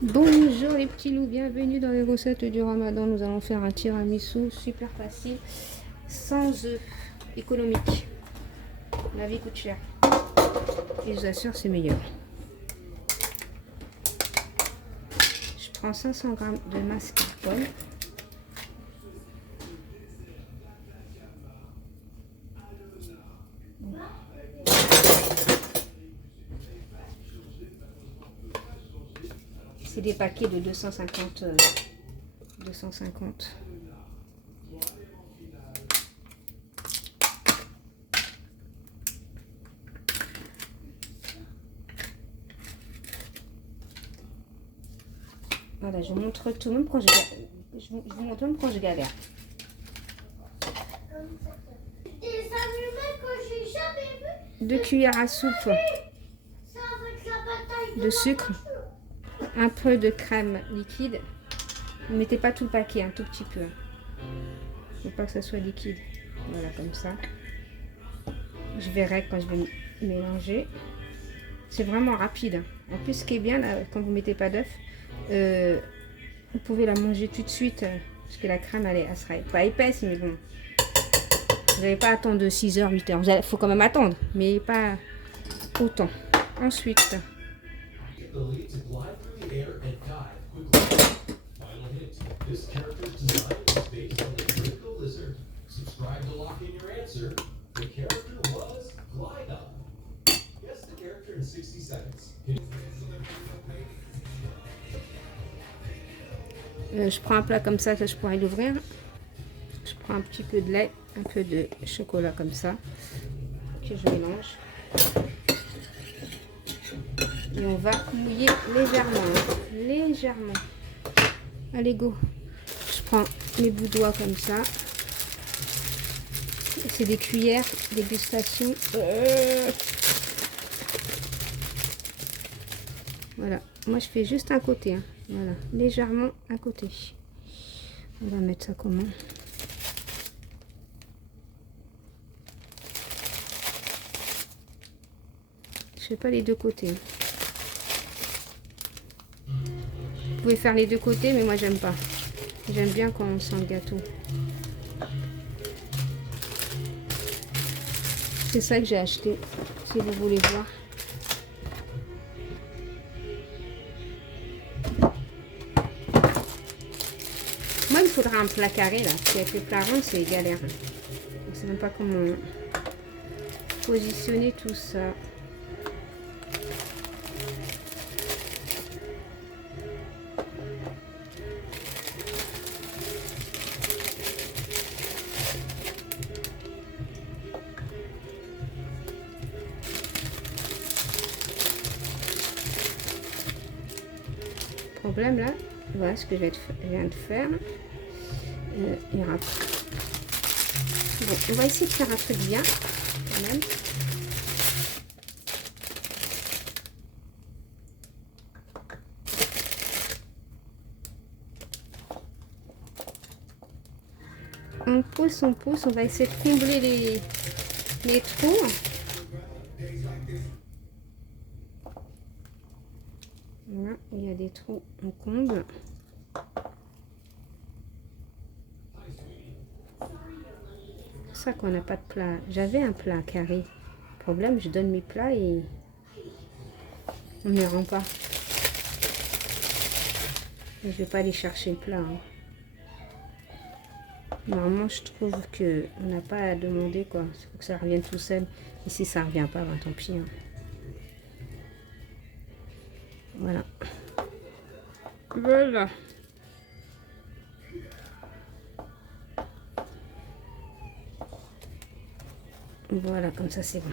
Bonjour les petits loups, bienvenue dans les recettes du ramadan. Nous allons faire un tiramisu super facile, sans œufs, économique. La vie coûte cher. Et je vous assure, c'est meilleur. Je prends 500 g de mascarpone. C'est des paquets de 250. Voilà, je vous montre tout, même quand je vous montre même quand je galère. Deux cuillères à soupe de sucre, un peu de crème liquide. Ne mettez pas tout le paquet, un tout petit peu. Il ne faut pas que ça soit liquide. Voilà, comme ça. Je verrai quand je vais mélanger. C'est vraiment rapide. En plus, ce qui est bien, là, quand vous ne mettez pas d'œuf, vous pouvez la manger tout de suite. Parce que la crème, elle sera pas épaisse, mais bon. Vous n'allez pas attendre 6 heures, 8 heures. Il faut quand même attendre, mais pas autant. Ensuite, je prends un plat comme ça que je pourrais l'ouvrir. Je prends un petit peu de lait, un peu de chocolat comme ça, que je mélange. Et on va mouiller légèrement. Allez, go. Je prends mes bouts de doigts comme ça. C'est des cuillères dégustation. Voilà. Moi, je fais juste un côté. Hein. Voilà. Légèrement un côté. On va mettre ça comment? Je fais pas les deux côtés. Hein. Vous pouvez faire les deux côtés, mais moi j'aime pas. J'aime bien quand on sent le gâteau. C'est ça que j'ai acheté, si vous voulez voir. Moi, il me faudra un plat carré là. Parce qu'avec le plat rond, c'est galère. Je sais même pas comment positionner tout ça. Problème là, voilà ce que je viens de faire. Il y aura... Bon, on va essayer de faire un truc bien quand même. On pousse, on va essayer de combler les trous. Voilà, il y a des trous, on comble. C'est ça qu'on n'a pas de plat. J'avais un plat carré. Problème, je donne mes plats et on ne les rend pas. Et je vais pas aller chercher le plat. Hein. Normalement, je trouve que on n'a pas à demander quoi. Il faut que ça revienne tout seul. Et si ça revient pas, ben, tant pis. Hein. Voilà. Voilà. Voilà, comme ça c'est bon.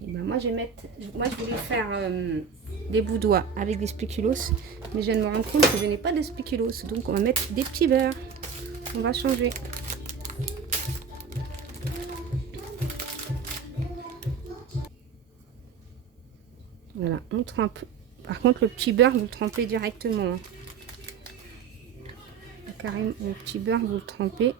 Et ben moi je vais mettre, moi je voulais faire des bouts doigts avec des spéculoos. Mais je viens de me rendre compte que je n'ai pas de spéculoos. Donc on va mettre des petits beurres. On va changer. Voilà, on trempe. Par contre, le petit beurre, vous le trempez directement. Hein. Carrément, le petit beurre, vous le trempez.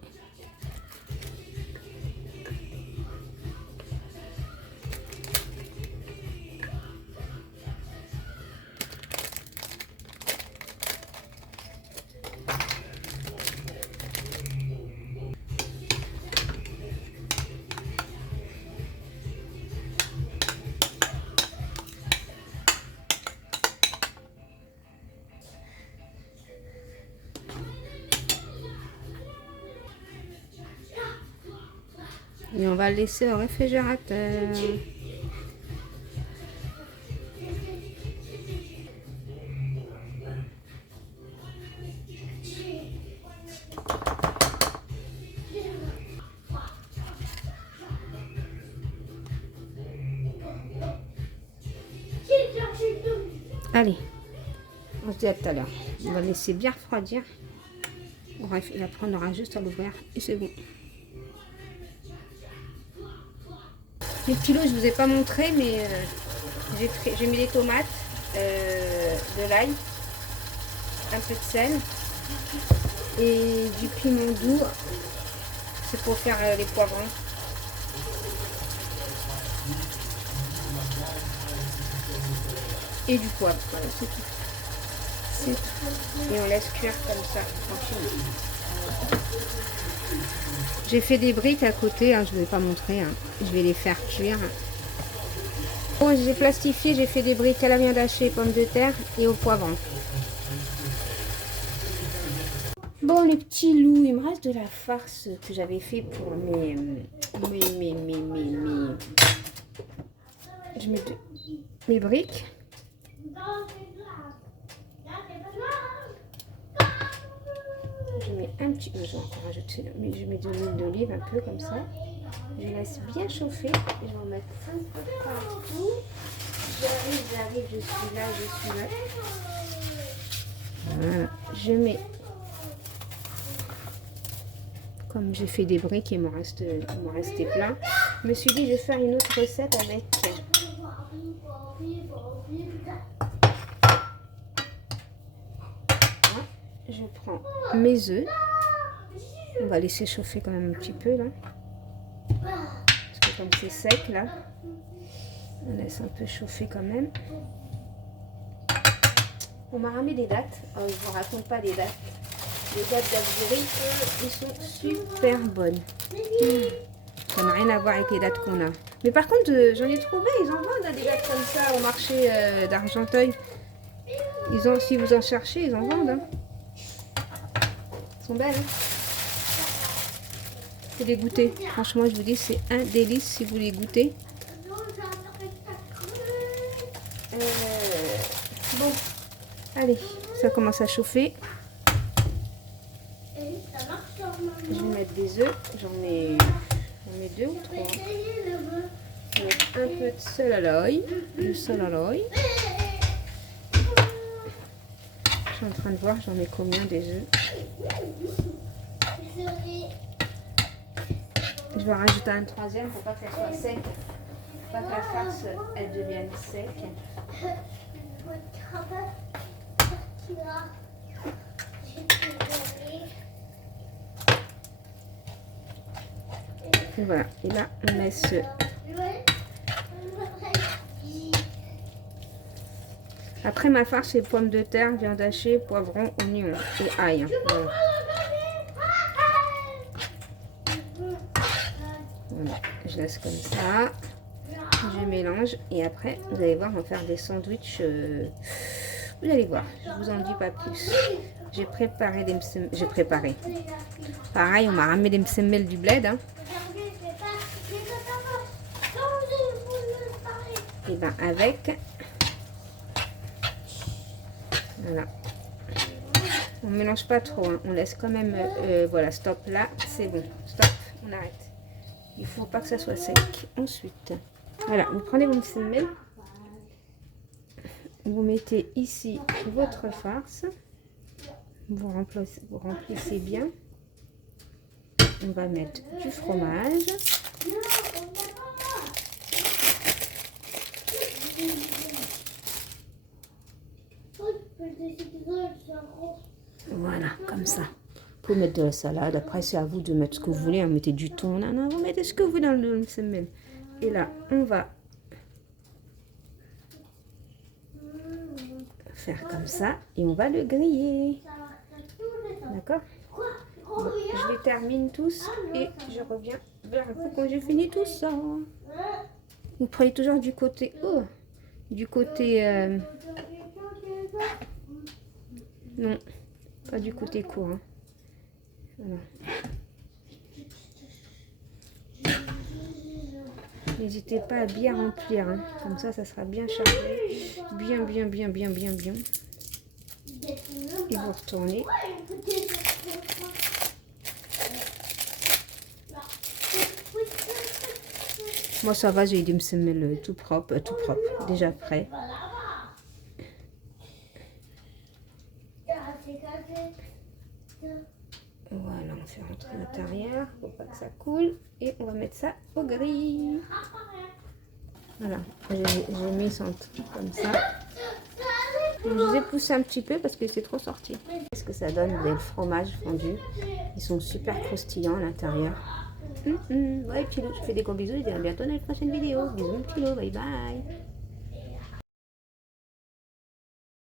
Et on va le laisser au réfrigérateur. Allez, on se dit à tout à l'heure. On va laisser bien refroidir. Bref, et après on aura juste à l'ouvrir et c'est bon. Les petits lots, je ne vous ai pas montré, mais j'ai mis des tomates, de l'ail, un peu de sel et du piment doux. C'est pour faire les poivrons. Et du poivre, voilà, c'est tout. C'est tout. Et on laisse cuire comme ça, tranquillement. J'ai fait des briques à côté, hein, je ne vais pas montrer, hein. Je vais les faire cuire. Bon, j'ai plastifié, j'ai fait des briques à la viande hachée, pommes de terre et au poivron. Bon, les petits loups, il me reste de la farce que j'avais fait pour Je mets mes briques. Je mets un petit peu, je vais encore rajouter, mais je mets de l'huile d'olive un peu comme ça. Je laisse bien chauffer et je vais en mettre un peu partout. J'arrive, je suis là. Voilà, je mets, comme j'ai fait des briques, il m'en restait plein. Je me suis dit, je vais faire une autre recette avec. Je prends mes œufs. On va laisser chauffer quand même un petit peu là. Parce que comme c'est sec là, on laisse un peu chauffer quand même. On m'a ramené des dattes. Oh, je ne vous raconte pas les dattes. Les dattes d'Algérie, ils sont super bonnes. Ça n'a rien à voir avec les dattes qu'on a. Mais par contre, j'en ai trouvé, ils en vendent des dattes comme ça au marché d'Argenteuil. Si vous en cherchez, ils en vendent. Hein. Sont belles. Hein, faut les goûter. Franchement, je vous dis, c'est un délice si vous les goûtez. Bon, allez, ça commence à chauffer. Je vais mettre des œufs. J'en mets 2 ou 3. Je vais mettre un peu de sel à l'ail. Du sel à l'ail. Je suis en train de voir, j'en mets combien des œufs. Je vais rajouter un troisième pour pas qu'elle soit sec. Pour pas que la farce elle devienne sec. Et voilà. Et là, on laisse. Après ma farce, c'est pommes de terre, viande hachée, poivron, oignon et ail. Voilà. Voilà. Je laisse comme ça. Je mélange et après, vous allez voir, on va faire des sandwichs. Vous allez voir, je vous en dis pas plus. J'ai préparé des msemmel. J'ai préparé. Pareil, on m'a ramené des msemmel du bled. Hein. Et ben avec. Voilà. On mélange pas trop. Hein. On laisse quand même. Voilà, stop là. C'est bon. Stop. On arrête. Il faut pas que ça soit sec. Ensuite, voilà, vous prenez vos msemmel. vous mettez ici votre farce. Vous remplissez bien. On va mettre du fromage. Voilà, comme ça. Vous pouvez mettre de la salade. Après, c'est à vous de mettre ce que vous voulez. Vous mettez du thon, non, vous mettez ce que vous voulez dans le semelle. Et là, on va faire comme ça. Et on va le griller. D'accord? Bon, je les termine tous et je reviens vers vous quand j'ai fini tout ça. Vous prenez toujours du côté haut. Du côté... non, pas du côté court. Hein. Voilà. N'hésitez pas à bien remplir. Hein. Comme ça sera bien chargé. Bien. Et vous retournez. Moi ça va, j'ai dû me semer tout propre, déjà prêt. Voilà, on fait rentrer à l'intérieur pour pas que ça coule. Et on va mettre ça au grill. Voilà, j'ai mis ça comme ça. Je vous ai poussé un petit peu parce que c'est trop sorti. Qu'est-ce que ça donne? Vous avez le fromage fondu. Ils sont super croustillants à l'intérieur. Ouais, petit loup, je fais des gros bisous et à bientôt dans la prochaine vidéo. Bisous, petit loup, bye bye.